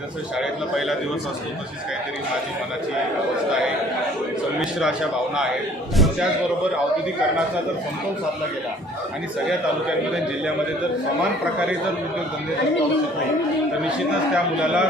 जसं शाळेतला पहिला दिवस असतो तशीच काहीतरी माझी मनाची अवस्था आहे. संमिश्र अशा भावना आहेत. पण त्याचबरोबर औद्योगिकरणाचा जर समतोल साधला गेला आणि सगळ्या तालुक्यांमध्ये जिल्ह्यामध्ये जर समान प्रकारे जर उद्योगधंदे जर शकले तर निश्चितच त्या मुलाला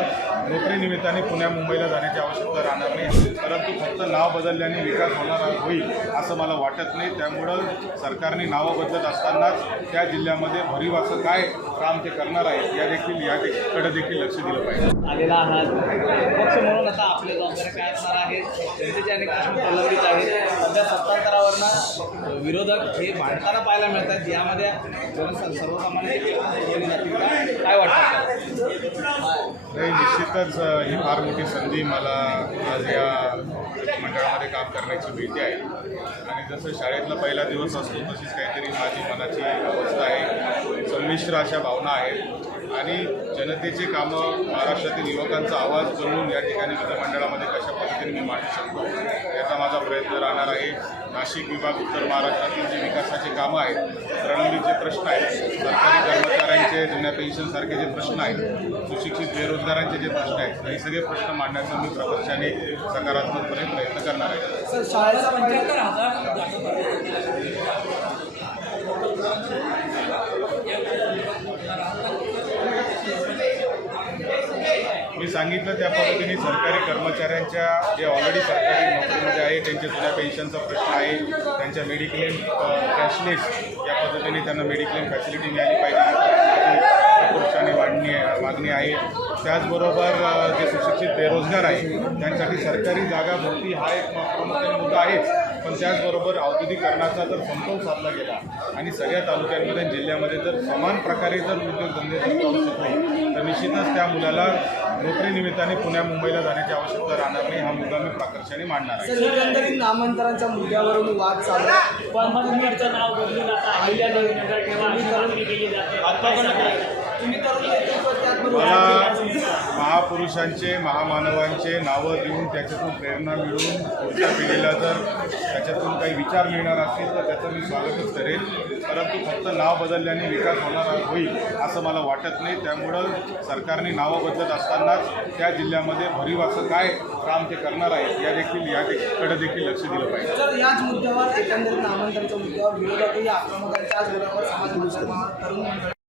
नोकरीनिमित्ताने पुण्या मुंबईला जाण्याची आवश्यकता राहणार नाही. परंतु फक्त नाव बदलल्याने विकास होणार होईल असं मला वाटत नाही. त्यामुळं सरकारने नावं बदलत असतानाच त्या जिल्ह्यामध्ये भरीव असं काय काम ते करणार आहे या देखील याकडे देखील लक्ष दिलं पाहिजे. आलेला आहात. पक्ष म्हणून आता आपले जबाबदाऱ्या काय असणार आहेत जनतेचे अनेक प्रश्न प्रलंबित आहेत. सध्या सत्तांतरावरनं विरोधक हे भांडताना पाहायला मिळतात. यामध्ये सर्वसामान्य काय वाटतं? नाही निश्चितच ही फार मोठी संधी मला आज या मंडळामध्ये काम करण्याची भीती आहे. आणि जसं शाळेतला पहिला दिवस असतो तशीच काहीतरी माझी मनाची अवस्था आहे. संमिश्र अशा भावना आहेत. आणि जनतेची कामं महाराष्ट्रातील युवकांचा आवाज बनवून या ठिकाणी विधिमंडळामध्ये कशा पद्धतीने मी मांडू शकतो याचा माझा प्रयत्न राहणार आहे. नाशिक विभाग उत्तर महाराष्ट्रातील जी विकासाची कामं आहेत प्रलंबित जे प्रश्न आहेत सरकारी कर्मचाऱ्यांचे जुन्या पेन्शनसारखे जे प्रश्न आहेत सुशिक्षित बेरोजगारांचे जे प्रश्न आहेत हे सगळे प्रश्न मांडण्याचा मी प्रकर्षाने सकारात्मकपणे प्रयत्न करणार आहे. मी सांगितलं त्या पद्धतीने सरकारी कर्मचाऱ्यांच्या जे ऑलरेडी सरकारी नोकरीमध्ये आहे त्यांच्या जुन्या पेन्शनचा प्रश्न आहे त्यांच्या मेडिक्लेम कॅशलेस या पद्धतीने त्यांना मेडिक्लेम फॅसिलिटी मिळाली पाहिजे. पुरुषांनी वाढणी मागणी मागणी आहे. त्याचबरोबर जे सुशिक्षित बेरोजगार आहे त्यांसाठी सरकारी जागा भरती हा एक प्रमुख मुद्दा आहेच. पण त्याचबरोबर औद्योगिकरणाचा जर समतोल साधला गेला. आणि सगळ्या तालुक्यांमध्ये जिल्ह्यामध्ये जर समान प्रकारे जर उद्योगधंदे चालू शकले तर निश्चितच त्या मुलाला नोकरीनिमित्ताने पुण्या मुंबईला जाण्याची आवश्यकता राहणार नाही. हा मुद्दा मी प्राकर्षाने मांडणार आहे. एकंदरीत नामांतरांच्या मुद्द्यावरून वाद चालू आहे. पण तुम्ही नाव बदलून आता ठेवा. त्याचबरोबर मला महापुरुषांचे महामानवांचे नावं देऊन त्याच्यातून प्रेरणा मिळून पुढच्या पिढीला जर त्याच्यातून काही विचार मिळणार असतील तर त्याचं मी स्वागतच करेन. परंतु फक्त नाव बदलल्याने विकास होणार होईल असं मला वाटत नाही. त्यामुळं सरकारने नावं बदलत असतानाच त्या जिल्ह्यामध्ये भरीव असं काय काम ते करणार आहे या देखील याकडे देखील लक्ष दिलं पाहिजे. तर याच मुद्द्यावर एकंदरीत नामांतराच्या मुद्द्यावर विरोधकही आक्रमक आहेत त्याचबरोबर समाज तरुण